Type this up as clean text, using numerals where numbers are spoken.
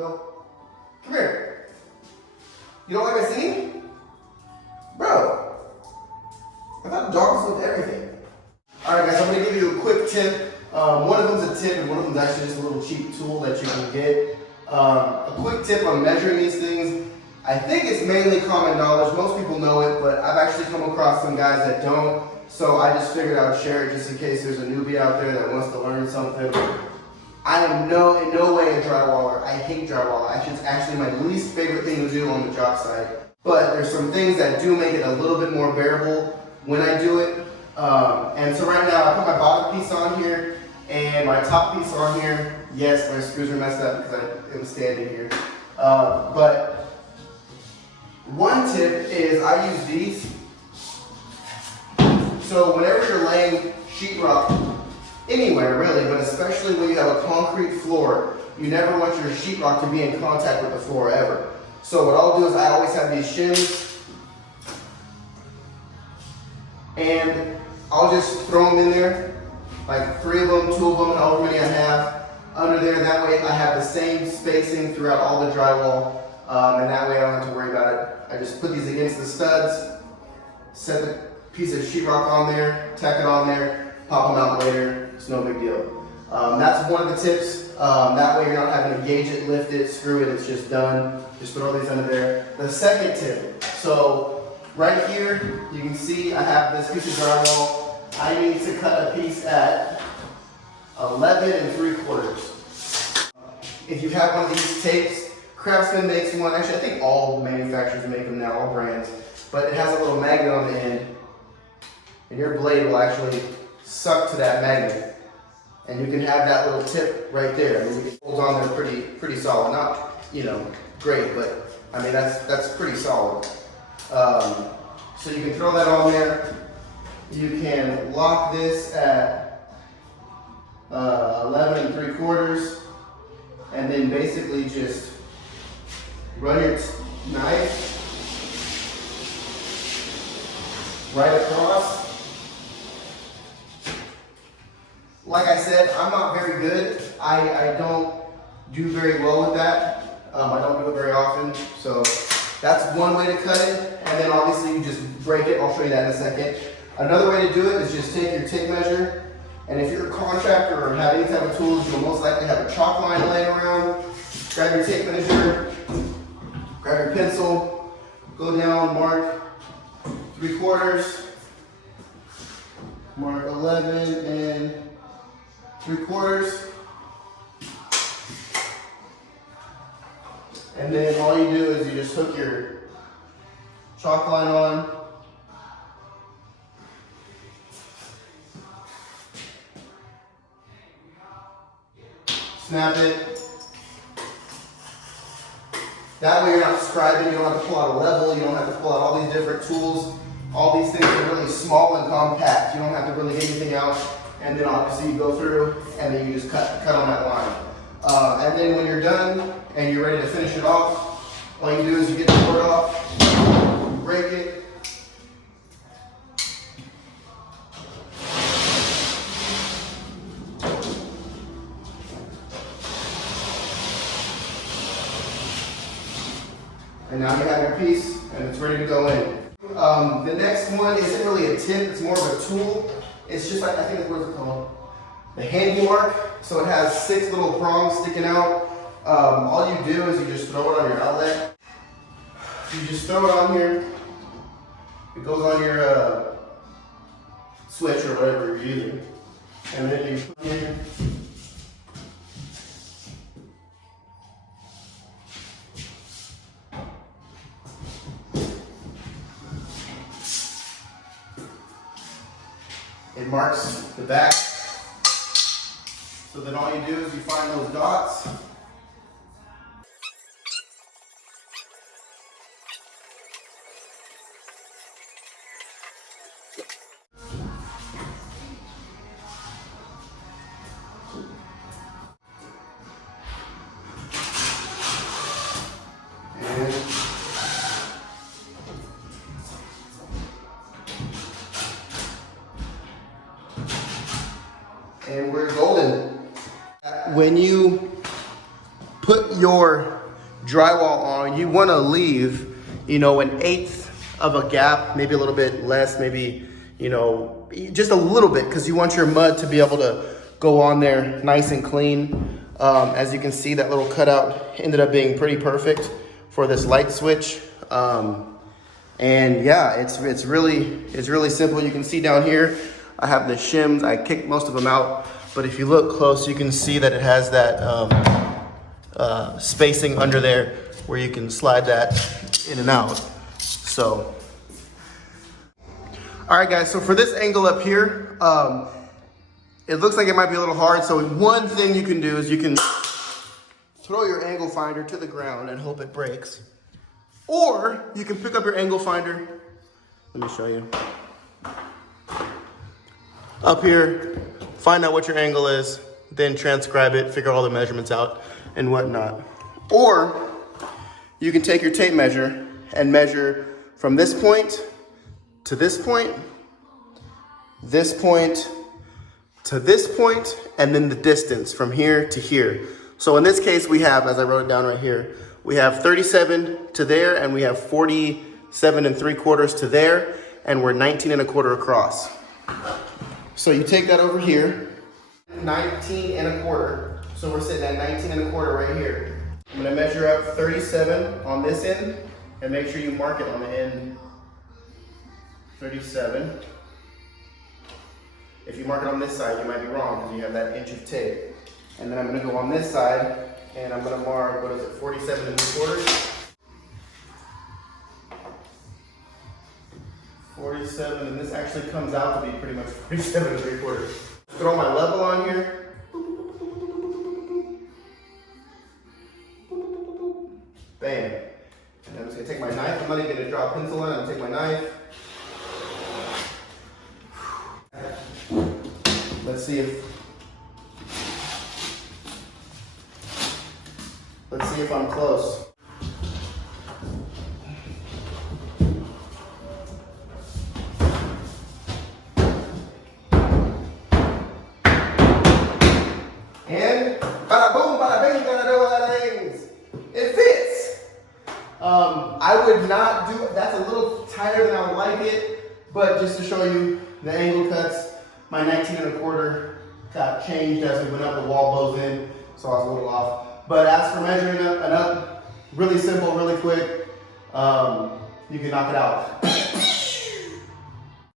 Bill, come here. You don't like my singing? Bro, I thought dogs loved everything. All right, guys, I'm gonna give you a quick tip. One of them's a tip, and one of them's actually just a little cheap tool that you can get. A quick tip on measuring these things. I think it's mainly common knowledge. Most people know it, but I've actually come across some guys that don't. So I just figured I would share it just in case there's a newbie out there that wants to learn something. I am in no way a drywaller. I hate drywall. It's actually my least favorite thing to do on the job site. But there's some things that do make it a little bit more bearable when I do it. And so right now I put my bottom piece on here and my top piece on here. Yes, my screws are messed up because I am standing here. But one tip is I use these. So whenever you're laying sheetrock, anywhere really, but especially when you have a concrete floor, you never want your sheetrock to be in contact with the floor ever. So what I'll do is I always have these shims, and I'll just throw them in there, like 3 of them, 2 of them, however many I have, under there. That way I have the same spacing throughout all the drywall, and that way I don't have to worry about it. I just put these against the studs, set the piece of sheetrock on there, tack it on there, pop them out later. It's no big deal. That's one of the tips. That way you're not having to gauge it, lift it, screw it, it's just done. Just throw these under there. The second tip, so right here, you can see I have this piece of drywall. I need to cut a piece at 11 3/4. If you have one of these tapes, Craftsman makes one. Actually, I think all manufacturers make them now, all brands. But it has a little magnet on the end, and your blade will actually suck to that magnet. And you can have that little tip right there. I mean, it holds on there pretty solid. Not, you know, great, but I mean, that's pretty solid. So you can throw that on there. You can lock this at 11 3/4, and then basically just run your knife right across. Like I said, I'm not very good. I don't do very well with that. I don't do it very often. So that's one way to cut it. And then obviously you just break it. I'll show you that in a second. Another way to do it is just take your tape measure. And if you're a contractor or have any type of tools, you'll most likely have a chalk line laying around. Grab your tape measure, grab your pencil, go down, mark 3/4, mark 11 3/4, and then all you do is you just hook your chalk line on, snap it. That way you're not scribing, you don't have to pull out a level, you don't have to pull out all these different tools. All these things are really small and compact. You don't have to really get anything out. And then obviously you go through and then you just cut on that line. And then when you're done and you're ready to finish it off, all you do is you get the board off, break it, and now you have your piece and it's ready to go in. The next one isn't really a tip, it's more of a tool. It's just like, I think that's what it's called, the handy mark. So it has 6 little prongs sticking out. All you do is you just throw it on your outlet. You just throw it on here. It goes on your switch or whatever you're using. And then you put it in. It marks the back. So then all you do is you find those dots. And we're golden. When you put your drywall on, you want to leave, you know, an eighth of a gap, maybe a little bit less, maybe, you know, just a little bit, because you want your mud to be able to go on there nice and clean. As you can see, that little cutout ended up being pretty perfect for this light switch. And yeah, it's really simple. You can see down here, I have the shims. I kicked most of them out, but if you look close, you can see that it has that spacing under there where you can slide that in and out. So, all right guys, so for this angle up here, it looks like it might be a little hard. So one thing you can do is you can throw your angle finder to the ground and hope it breaks. Or you can pick up your angle finder. Let me show you. Up here, find out what your angle is, then transcribe it, figure all the measurements out and whatnot. Or you can take your tape measure and measure from this point to this point, this point to this point, and then the distance from here to here. So in this case, we have, as I wrote it down right here, we have 37 to there, and we have 47 3/4 to there, and we're 19 1/4 across. So you take that over here, 19 1/4. So we're sitting at 19 1/4 right here. I'm gonna measure up 37 on this end, and make sure you mark it on the end, 37. If you mark it on this side, you might be wrong because you have that inch of tape. And then I'm gonna go on this side, and I'm gonna mark, what is it, 47 3/4? 47, and this actually comes out to be pretty much 47 3/4. Throw my level on here. Bam. And I'm just gonna take my knife. I'm not even gonna draw a pencil in, I'm gonna take my knife. Let's see if I'm close. And bada boom, bada bing, bada do, bada dings. It fits. I would not do it. That's a little tighter than I would like it, but just to show you the angle cuts, my 19 1/4 got changed as we went up. The wall bows in, so I was a little off. But as for measuring up and up, really simple, really quick. You can knock it out.